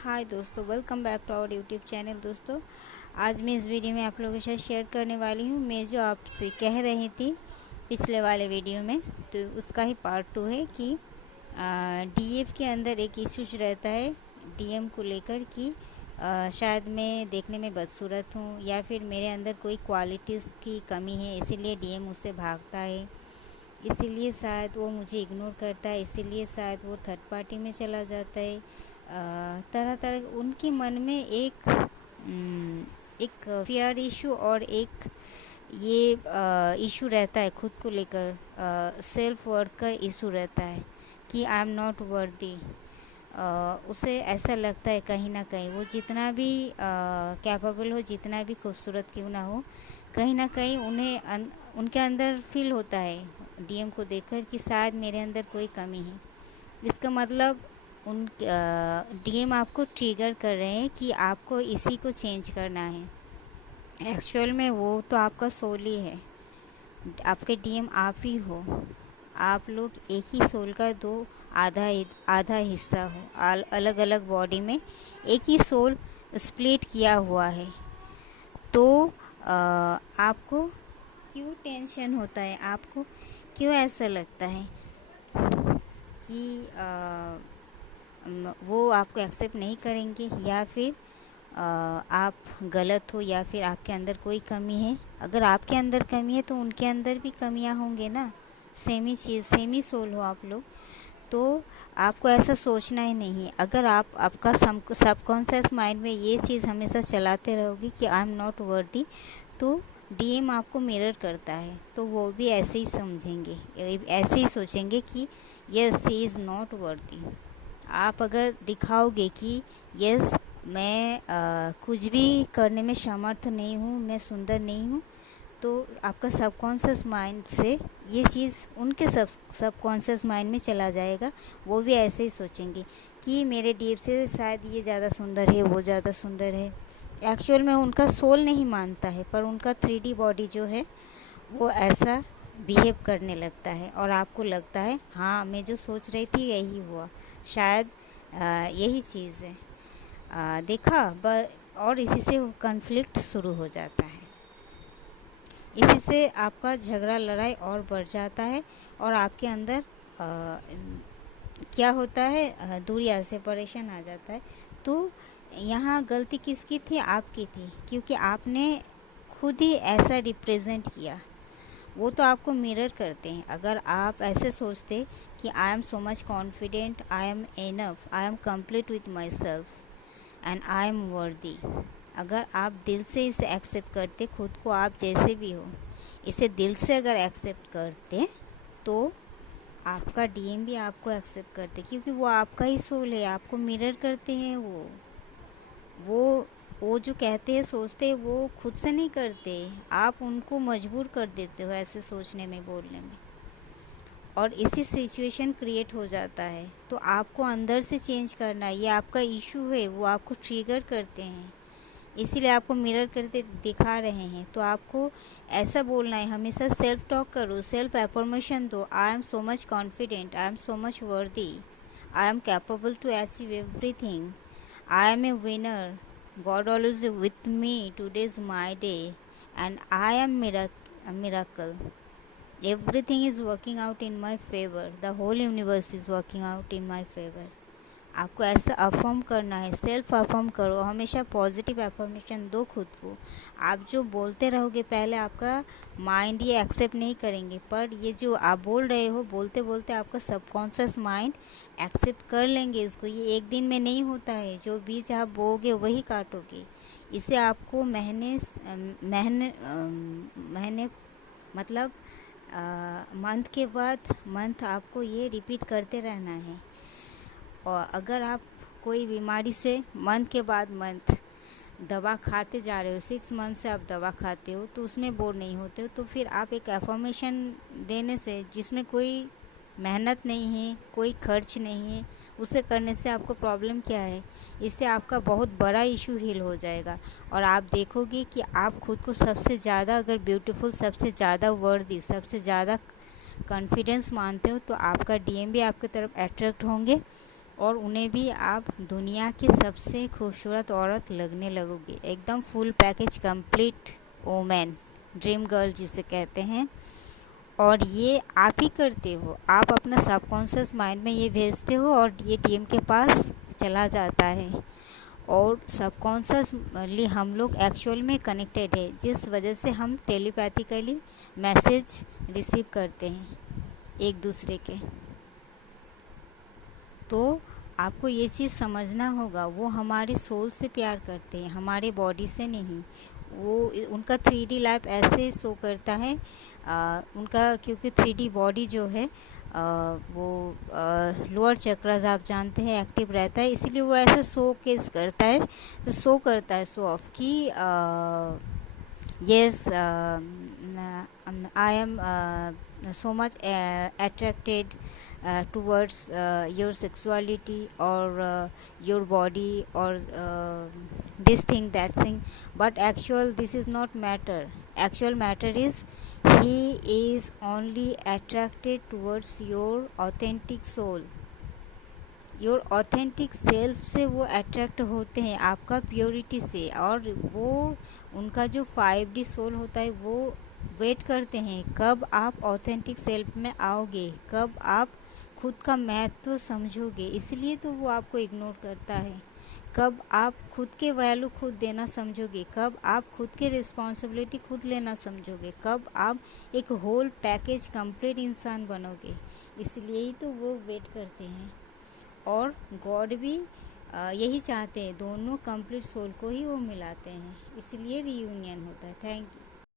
हाय दोस्तों, welcome back to our YouTube channel. दोस्तों, आज मैं इस वीडियो में आप लोगों के साथ शेयर करने वाली हूँ मैं जो आपसे कह रही थी पिछले वाले वीडियो में। तो उसका ही पार्ट 2 है कि डीएफ के अंदर एक इश्यूज रहता है डीएम को लेकर कि शायद मैं देखने में बदसूरत हूँ या फिर मेरे अंदर कोई क्वालिटीज़ की कमी है, इसीलिए डीएम मुझसे भागता है, इसीलिए शायद वो मुझे इग्नोर करता है, इसीलिए शायद वो थर्ड पार्टी में चला जाता है। तरह तरह उनके मन में एक फियर इशू और एक ये इशू रहता है खुद को लेकर, सेल्फ वर्थ का इशू रहता है कि आई एम नॉट वर्दी। उसे ऐसा लगता है कहीं ना कहीं वो जितना भी कैपेबल हो, जितना भी खूबसूरत क्यों ना हो, कहीं ना कहीं उनके अंदर फील होता है डीएम को देखकर कि शायद मेरे अंदर कोई कमी है। इसका मतलब उन डीएम आपको ट्रिगर कर रहे हैं कि आपको इसी को चेंज करना है। एक्चुअल में वो तो आपका सोल ही है, आपके डीएम आप ही हो। आप लोग एक ही सोल का दो आधा हिस्सा हो, अलग अलग बॉडी में एक ही सोल स्प्लिट किया हुआ है। तो आपको क्यों टेंशन होता है, आपको क्यों ऐसा लगता है कि वो आपको एक्सेप्ट नहीं करेंगे या फिर आप गलत हो या फिर आपके अंदर कोई कमी है। अगर आपके अंदर कमी है तो उनके अंदर भी कमियां होंगे ना, सेम ही चीज़, सेम ही सोल हो आप लोग। तो आपको ऐसा सोचना ही नहीं है। अगर आपका सबकॉन्शियस माइंड में ये चीज़ हमेशा चलाते रहोगे कि आई एम नॉट वर्दी, तो डीएम आपको मिरर करता है, तो वो भी ऐसे ही समझेंगे, ऐसे ही सोचेंगे कि yes C is not worthy. आप अगर दिखाओगे कि यस मैं कुछ भी करने में समर्थ नहीं हूँ, मैं सुंदर नहीं हूँ, तो आपका सबकॉन्शियस माइंड से ये चीज़ उनके सबकॉन्शियस माइंड में चला जाएगा। वो भी ऐसे ही सोचेंगे कि मेरे डीप से शायद ये ज़्यादा सुंदर है, वो ज़्यादा सुंदर है। एक्चुअल में उनका सोल नहीं मानता है, पर उनका 3D बॉडी जो है वो ऐसा बिहेव करने लगता है और आपको लगता है हाँ मैं जो सोच रही थी यही हुआ, शायद यही चीज़ है। देखा और इसी से कॉन्फ्लिक्ट शुरू हो जाता है। इसी से आपका झगड़ा लड़ाई और बढ़ जाता है और आपके अंदर क्या होता है, दूरिया सेपरेशन आ जाता है। तो यहाँ गलती किसकी थी? आपकी थी, क्योंकि आपने खुद ही ऐसा रिप्रेजेंट किया। वो तो आपको मिरर करते हैं। अगर आप ऐसे सोचते कि आई am so much confident, I am enough, I am complete with my self and I M वर्दी, अगर आप दिल से इसे एक्सेप्ट करते, खुद को आप जैसे भी हो इसे दिल से अगर एक्सेप्ट करते, तो आपका डीएम भी आपको एक्सेप्ट करते, क्योंकि वो आपका ही सोल है, आपको मिरर करते हैं। वो जो कहते हैं, सोचते हैं, वो खुद से नहीं करते, आप उनको मजबूर कर देते हो ऐसे सोचने में, बोलने में, और इसी सिचुएशन क्रिएट हो जाता है। तो आपको अंदर से चेंज करना है, ये आपका इशू है, वो आपको ट्रिगर करते हैं, इसीलिए आपको मिरर करते दिखा रहे हैं। तो आपको ऐसा बोलना है, हमेशा सेल्फ टॉक करो, सेल्फ एफर्मेशन दो। I am so much confident, I am so much worthy, I am capable to achieve everything, I am a winner, God always with me, today is my day and I am miracle, everything is working out in my favor, the whole universe is working out in my favor। आपको ऐसा affirm करना है, self affirm करो, हमेशा positive affirmation दो खुद को। आप जो बोलते रहोगे, पहले आपका माइंड ये एक्सेप्ट नहीं करेंगे, पर ये जो आप बोल रहे हो, बोलते बोलते आपका सबकॉन्शियस माइंड एक्सेप्ट कर लेंगे इसको। ये एक दिन में नहीं होता है, जो बीज आप बोओगे वही काटोगे। इसे आपको महीने मतलब मंथ के बाद मंथ आपको ये रिपीट करते रहना है। और अगर आप कोई बीमारी से मंथ के बाद मंथ दवा खाते जा रहे हो, 6 मंथ से आप दवा खाते हो, तो उसमें बोर नहीं होते हो, तो फिर आप एक एफर्मेशन देने से, जिसमें कोई मेहनत नहीं है, कोई खर्च नहीं है, उसे करने से आपको प्रॉब्लम क्या है? इससे आपका बहुत बड़ा इशू हील हो जाएगा और आप देखोगे कि आप खुद को सबसे ज़्यादा अगर ब्यूटीफुल, सबसे ज़्यादा वर्दी, सबसे ज़्यादा कॉन्फिडेंस मानते हो, तो आपका डीएम भी आपकी तरफ अट्रैक्ट होंगे और उन्हें भी आप दुनिया की सबसे खूबसूरत औरत लगने लगोगे, एकदम full package, complete women, dream girl जिसे कहते हैं। और ये आप ही करते हो, आप अपना सबकॉन्शियस माइंड में ये भेजते हो और ये टीम के पास चला जाता है। और सबकॉन्शियसली हम लोग एक्चुअल में कनेक्टेड है, जिस वजह से हम टेलीपैथिकली मैसेज रिसीव करते हैं एक दूसरे के। तो आपको ये चीज़ समझना होगा, वो हमारे सोल से प्यार करते हैं, हमारे बॉडी से नहीं। वो उनका 3D लाइफ ऐसे शो करता है, उनका क्योंकि 3D बॉडी जो है वो लोअर चक्रास आप जानते हैं एक्टिव रहता है, इसलिए वो ऐसा शो केस करता है, शो करता है, शो ऑफ कि yes, I am so much attracted towards your sexuality or your body or this thing, that thing, but actual this is not matter. Actual matter is he is only attracted towards your authentic soul, your authentic self से वो attract होते हैं, आपका purity से। और वो उनका जो 5D सोल होता है वो वेट करते हैं कब आप ऑथेंटिक सेल्फ में आओगे, कब आप खुद का महत्व समझोगे। इसलिए तो वो आपको इग्नोर करता है। कब आप खुद के वैल्यू खुद देना समझोगे, कब आप खुद के रिस्पॉन्सिबिलिटी खुद लेना समझोगे, कब आप एक होल पैकेज कंप्लीट इंसान बनोगे। इसलिए ही तो वो वेट करते हैं। और गॉड भी यही चाहते हैं, दोनों कंप्लीट सोल को ही वो मिलाते हैं, इसलिए रीयूनियन होता है। Thank you.